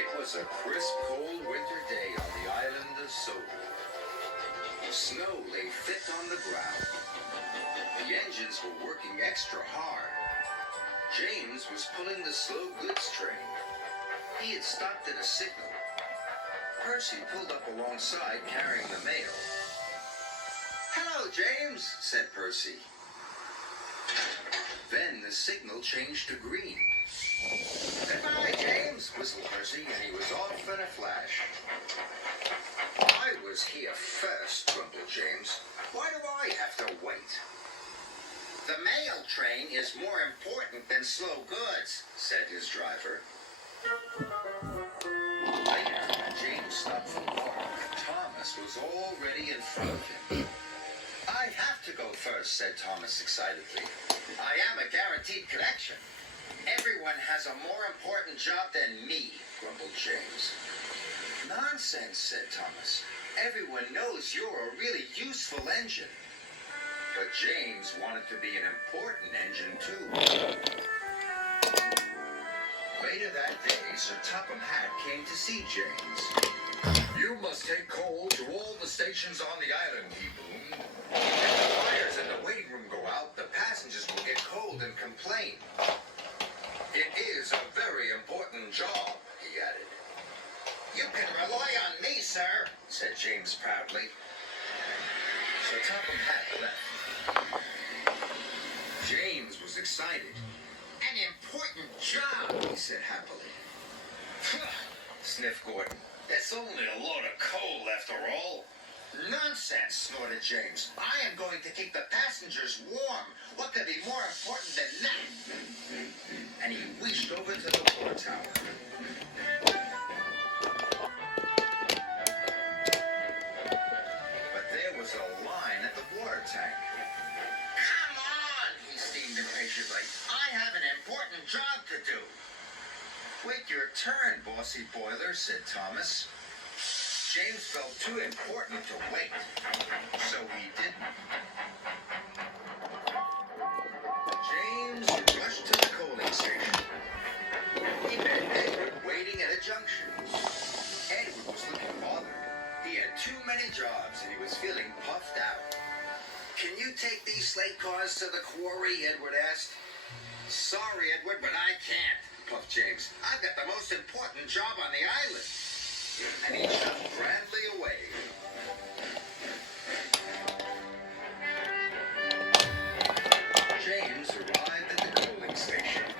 It was a crisp, cold winter day on the island of Sodor. Snow lay thick on the ground. The engines were working extra hard. James was pulling the slow goods train. He had stopped at a signal. Percy pulled up alongside carrying the mail. "Hello, James," said Percy. Then the signal changed to green. "Goodbye, James," whistled Percy, and he was off in a flash. "I was here first," grumbled James. "Why do I have to wait?" "The mail train is more important than slow goods," said his driver. Later, James stopped for water. Thomas was already in front of him. "I have to go first," said Thomas excitedly. "I am a guaranteed connection." "Everyone has a more important job than me," grumbled James. "Nonsense," said Thomas. "Everyone knows you're a really useful engine." But James wanted to be an important engine, too. Later that day, Sir Topham Hatt came to see James. "You must take coal to all the stations on the island," he boomed. "If the fires in the waiting room go out, the passengers will get cold and complain." "It is a very important job," he added. "You can rely on me, sir," said James proudly. So Topham Hatt left. James was excited. "An important job," he said happily. Sniffed Gordon. "That's only a load of coal after all." "Nonsense," snorted James. "I am going to keep the passengers warm. What could be more important than that?" And he reached over to the water tower. But there was a line at the water tank. "Come on," he steamed impatiently. "I have an important job to do." "Wait your turn, bossy boiler," said Thomas. James felt too important to wait, so he didn't. James rushed to the coaling station. He met Edward waiting at a junction. Edward was looking bothered. He had too many jobs and he was feeling puffed out. "Can you take these slate cars to the quarry?" Edward asked. "Sorry, Edward, but I can't," puffed James. "I've got the most important job on the island." And he shoved grandly away. James arrived at the coaling station.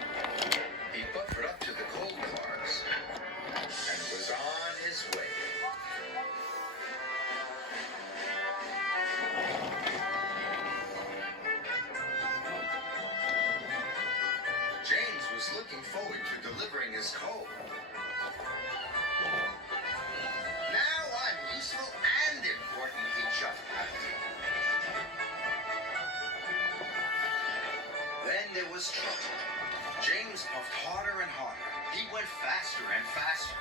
He buffered up to the coal cars and was on his way. James was looking forward to delivering his coal. "Now I'm useful and important," he chuffed happily. Then there was trouble. James puffed harder and harder. He went faster and faster.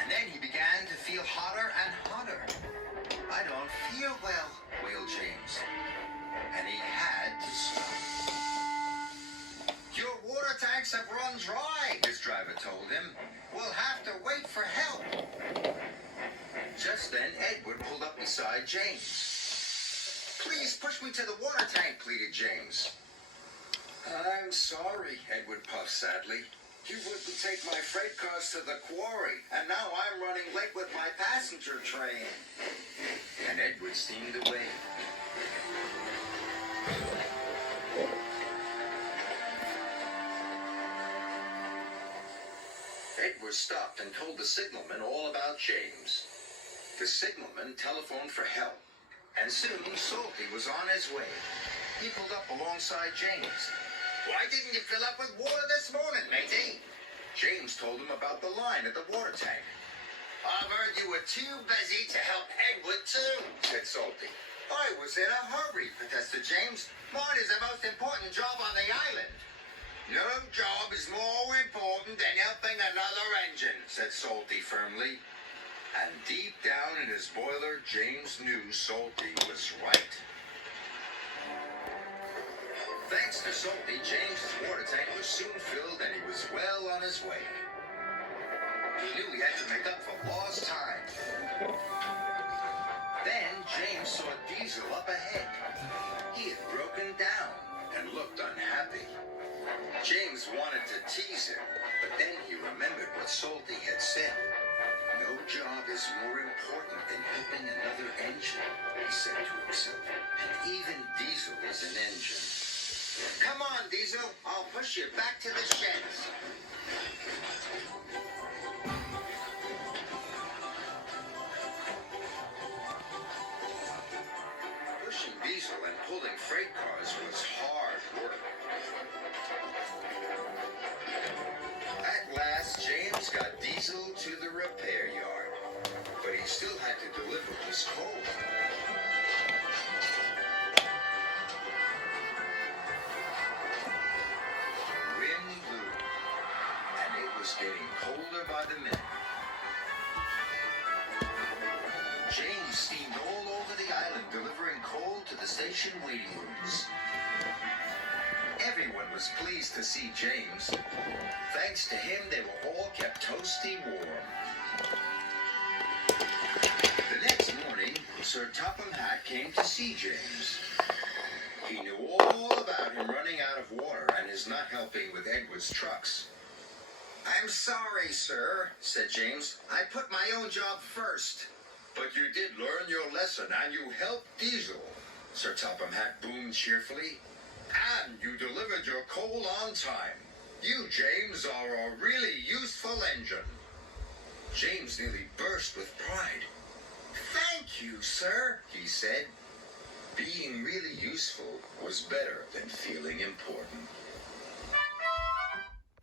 And then he began to feel hotter and hotter. "I don't feel well," wailed James. And he had to stop. "Your water tanks have run dry," his driver told him. "We'll have to wait for help." Just then, Edward pulled up beside James. "Please push me to the water tank," pleaded James. "I'm sorry," Edward puffed sadly. "You wouldn't take my freight cars to the quarry, and now I'm running late with my passenger train." And Edward steamed away. Edward stopped and told the signalman all about James. The signalman telephoned for help, and soon Salty was on his way. He pulled up alongside James. "Why didn't you fill up with water this morning, matey?" James told him about the line at the water tank. "I've heard you were too busy to help Edward too," said Salty. "I was in a hurry," protested James. "Mine is the most important job on the island." "No job is more important than helping another engine," said Salty firmly. And deep down in his boiler, James knew Salty was right. Thanks to Salty, James's water tank was soon filled and he was well on his way. He knew he had to make up for lost time. Then James saw Diesel up ahead. He had broken down and looked unhappy. James wanted to tease him, but then he remembered what Salty had said. No job is more important than helping another engine, he said to himself. And even Diesel is an engine. Come on, Diesel. I'll push you back to the sheds. Pushing Diesel and pulling freight cars was hard work. At last, James got Diesel to the repair yard, but he still had to deliver his coal. Wind blew, and it was getting colder by the minute. James steamed all over the island delivering coal to the station waiting rooms. Everyone was pleased to see James. Thanks to him, they were all kept toasty warm. The next morning, Sir Topham Hatt came to see James. He knew all about him running out of water and his not helping with Edward's trucks. I'm sorry, sir, said James. I put my own job first. But you did learn your lesson, and you helped Diesel, Sir Topham Hatt boomed cheerfully. And you delivered your coal on time. You, James, are a really useful engine. James nearly burst with pride. Thank you, sir, he said. Being really useful was better than feeling important.